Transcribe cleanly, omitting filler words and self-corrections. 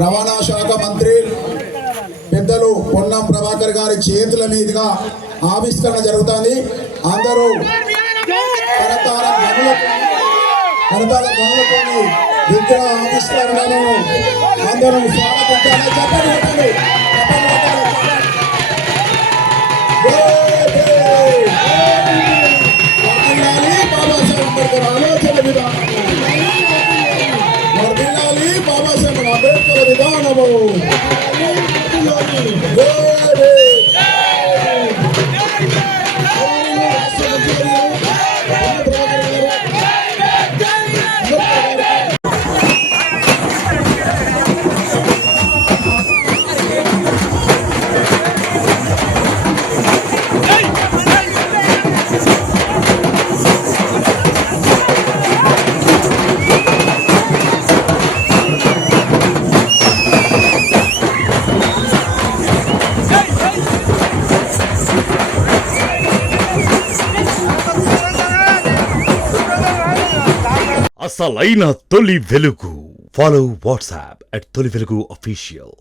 రవాణా శాఖ మంత్రి పెద్దలు పొన్నం ప్రభాకర్ గారి చేతుల మీదుగా ఆవిష్కరణ జరుగుతుంది. అందరూ కరతాళ గనులతో విగ్రహ ఆవిష్కరణను అందరూ స్వాగతించాలి. చెప్పండి బాబాసాహెబ్ అంబేద్కర్ ఆలోచన విధానం, వర్ధిల్లాలి బాబాసాహెబ్ అంబేద్కర్ విధానము. అసలైన తొలి వెలుగు. ఫాలో వాట్సాప్ @తొలి వెలుగు official.